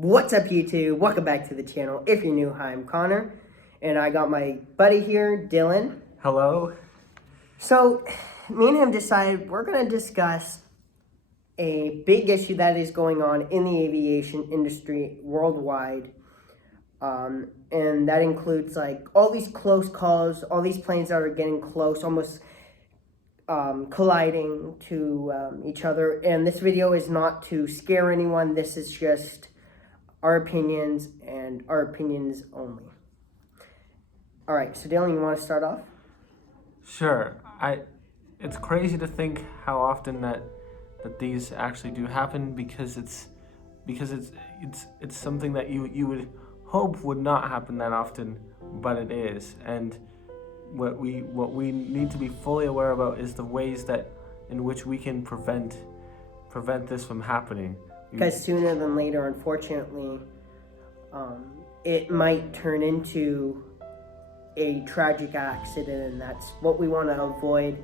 What's up, YouTube? Welcome back to the channel. If you're new, hi, I'm Connor, and I got my buddy here, Dylan. Hello. So, me and him decided we're going to discuss a big issue that is going on in the aviation industry worldwide. And that includes like all these close calls, all these planes that are getting close, almost colliding to each other. And this video is not to scare anyone. This is just our opinions and our opinions only. All right, so Dylan, you want to start off? Sure. It's crazy to think how often that these actually do happen because it's something that you would hope would not happen that often, but it is. And what we need to be fully aware about is the ways that in which we can prevent this from happening. Because sooner than later, unfortunately, it might turn into a tragic accident, and that's what we want to avoid.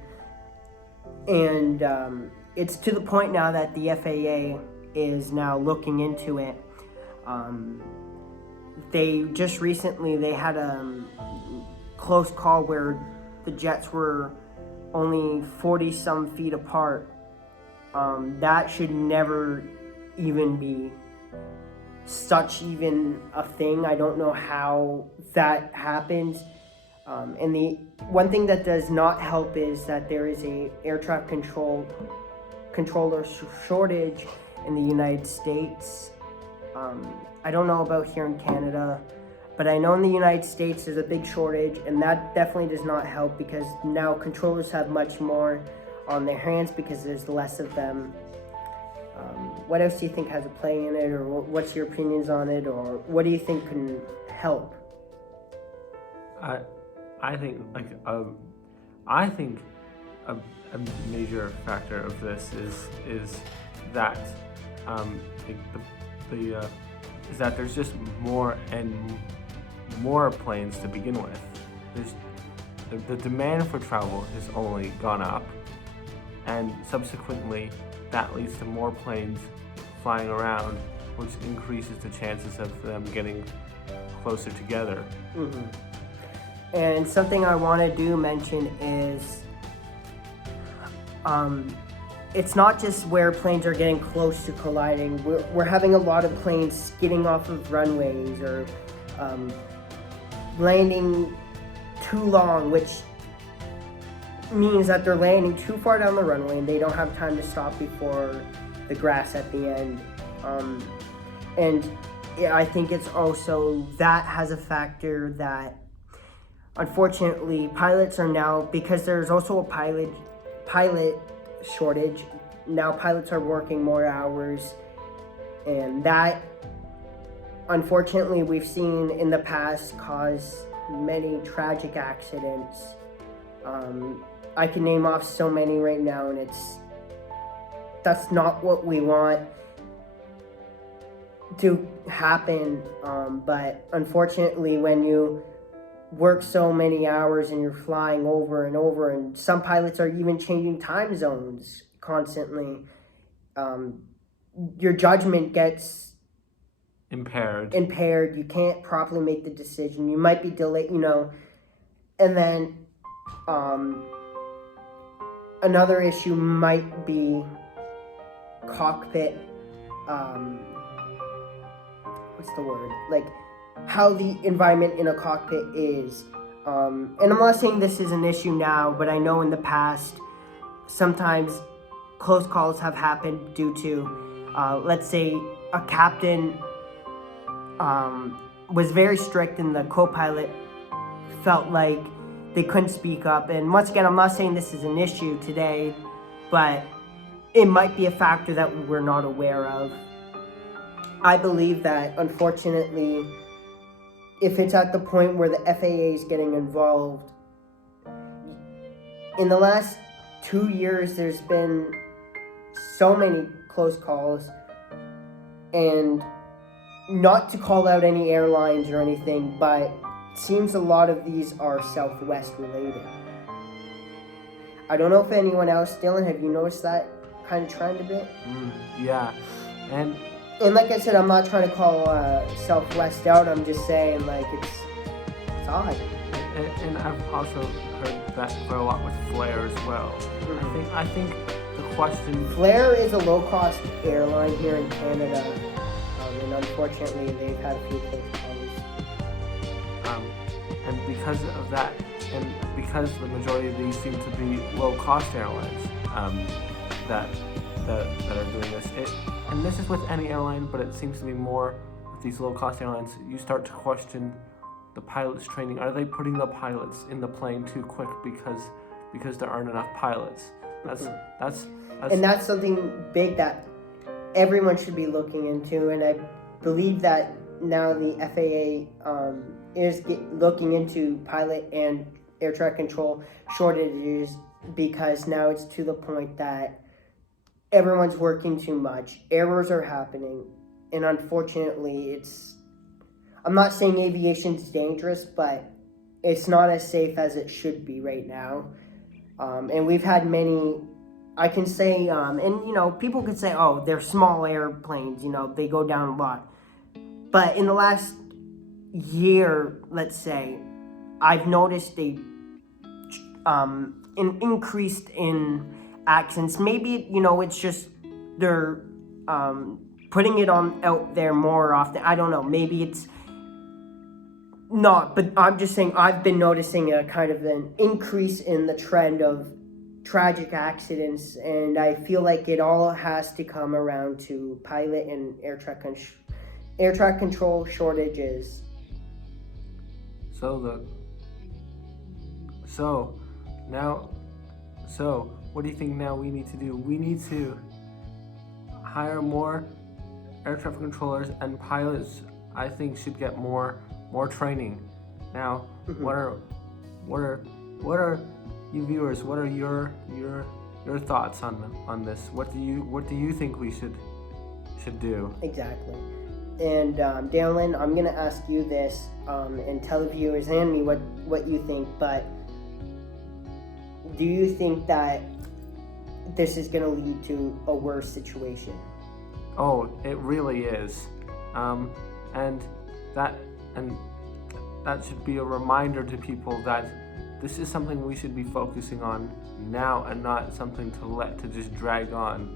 And it's to the point now that the FAA is now looking into it. They just recently, they had a close call where the jets were only 40 some feet apart. That should never even be such even a thing. I don't know how that happens. And the one thing that does not help is that there is a air traffic controller shortage in the United States. I don't know about here in Canada, but I know in the United States there's a big shortage, and that definitely does not help because now controllers have much more on their hands because there's less of them. What else do you think has a play in it, or what's your opinions on it, or what do you think can help? I think a major factor of this is that is that there's just more and more planes to begin with. The demand for travel has only gone up, and subsequently that leads to more planes flying around, which increases the chances of them getting closer together. Mm-hmm. And something I want to mention is it's not just where planes are getting close to colliding. We're having a lot of planes skidding off of runways or landing too long, which means that they're landing too far down the runway and they don't have time to stop before the grass at the end. And yeah, I think it's also that has a factor that unfortunately pilots are now, because there's also a pilot shortage, now pilots are working more hours, and that unfortunately we've seen in the past cause many tragic accidents. I can name off so many right now, and that's not what we want to happen, but unfortunately when you work so many hours and you're flying over and over, and some pilots are even changing time zones constantly, your judgment gets impaired. You can't properly make the decision. You might be delayed, and then another issue might be cockpit, what's the word? Like how the environment in a cockpit is. And I'm not saying this is an issue now, but I know in the past, sometimes close calls have happened due to, let's say a captain was very strict and the co-pilot felt like they couldn't speak up. And once again, I'm not saying this is an issue today, but it might be a factor that we're not aware of. I believe that, unfortunately, if it's at the point where the FAA is getting involved, in the last 2 years, there's been so many close calls, and not to call out any airlines or anything, but it seems a lot of these are Southwest related. I don't know if anyone else, Dylan, have you noticed that kind of trend a bit? Yeah, and And like I said, I'm not trying to call Southwest out. I'm just saying, like, it's odd. And I've also heard that quite a lot with Flair as well. I think the question. Flair is a low-cost airline here in Canada, and unfortunately, they've had a few close calls. And because of that, and because the majority of these seem to be low-cost airlines that are doing this, and this is with any airline, but it seems to be more with these low-cost airlines. You start to question the pilots' training. Are they putting the pilots in the plane too quick because there aren't enough pilots? And that's something big that everyone should be looking into. And I believe that now the FAA is looking into pilot and air traffic control shortages, because now it's to the point that everyone's working too much. Errors are happening, and unfortunately, I'm not saying aviation's dangerous, but it's not as safe as it should be right now. And we've had many, I can say, and people could say, oh, they're small airplanes, they go down a lot. But in the last year, let's say, I've noticed an increase in accidents. Maybe, it's just they're putting it out there more often. I don't know. Maybe it's not, but I'm just saying I've been noticing a kind of an increase in the trend of tragic accidents, and I feel like it all has to come around to pilot and air traffic control shortages. So what do you think now we need to do? We need to hire more air traffic controllers, and pilots, I think, should get more training. Now, what are you viewers? What are your thoughts on this? What do you think we should do? Exactly. And Dalen, I'm gonna ask you this, and tell the viewers and me what you think. But do you think that this is gonna lead to a worse situation? Oh, it really is, and that should be a reminder to people that this is something we should be focusing on now, and not something to just drag on.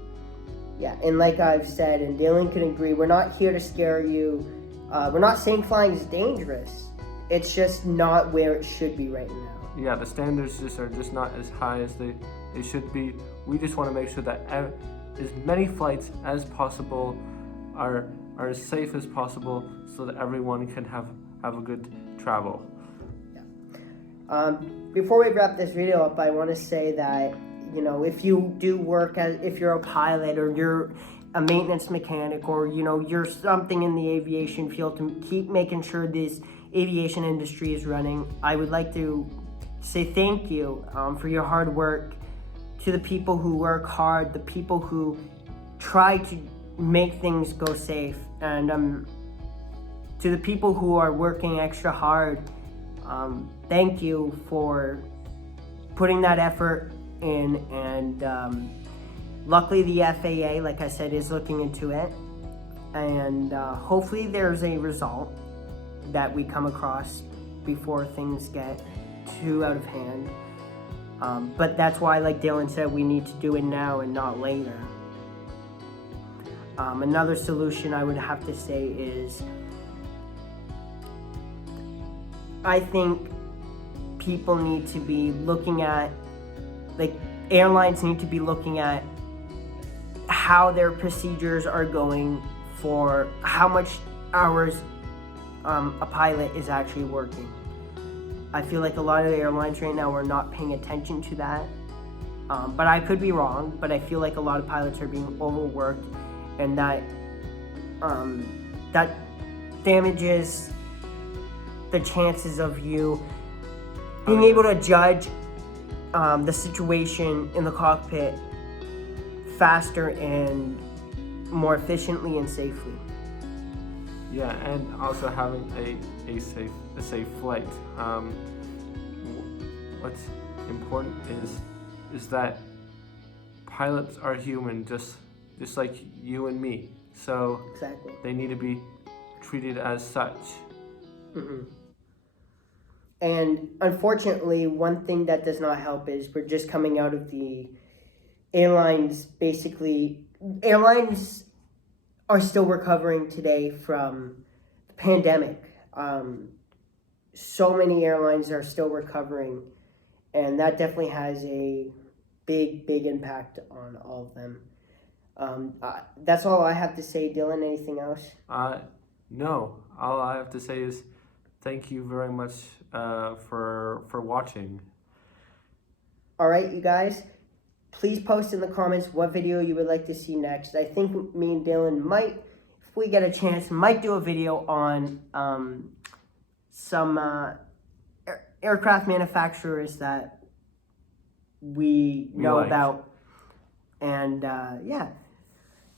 Yeah, and like I've said, and Dylan can agree, we're not here to scare you. We're not saying flying is dangerous. It's just not where it should be right now. Yeah, the standards are just not as high as they should be. We just want to make sure that as many flights as possible are as safe as possible, so that everyone can have a good travel. Yeah. Before we wrap this video up, I want to say that, if you do work if you're a pilot, or you're a maintenance mechanic, or, you're something in the aviation field, to keep making sure this aviation industry is running, I would like to say thank you for your hard work. To the people who work hard, the people who try to make things go safe, and to the people who are working extra hard, thank you for putting that effort in. And luckily the FAA, like I said, is looking into it, and hopefully there's a result that we come across before things get too out of hand. But that's why, like Dylan said, we need to do it now and not later. Another solution I would have to say is, I think people need to be looking at, airlines need to be looking at how their procedures are going for how much hours a pilot is actually working. I feel like a lot of the airlines right now are not paying attention to that. But I could be wrong, but I feel like a lot of pilots are being overworked, and that damages the chances of you being able to judge the situation in the cockpit faster and more efficiently and safely. Yeah, and also having a safe flight. What's important is that pilots are human, just like you and me. So Exactly. they need to be treated as such. Mm-hmm. And unfortunately, one thing that does not help is we're just coming out of the airlines. Basically, airlines are still recovering today from the pandemic. So many airlines are still recovering, and that definitely has a big impact on all of them. That's all I have to say. Dylan, anything else? No. All I have to say is thank you very much for watching. All right, you guys. Please post in the comments what video you would like to see next. I think me and Dylan might, if we get a chance, might do a video on some aircraft manufacturers that we know like. about. And yeah.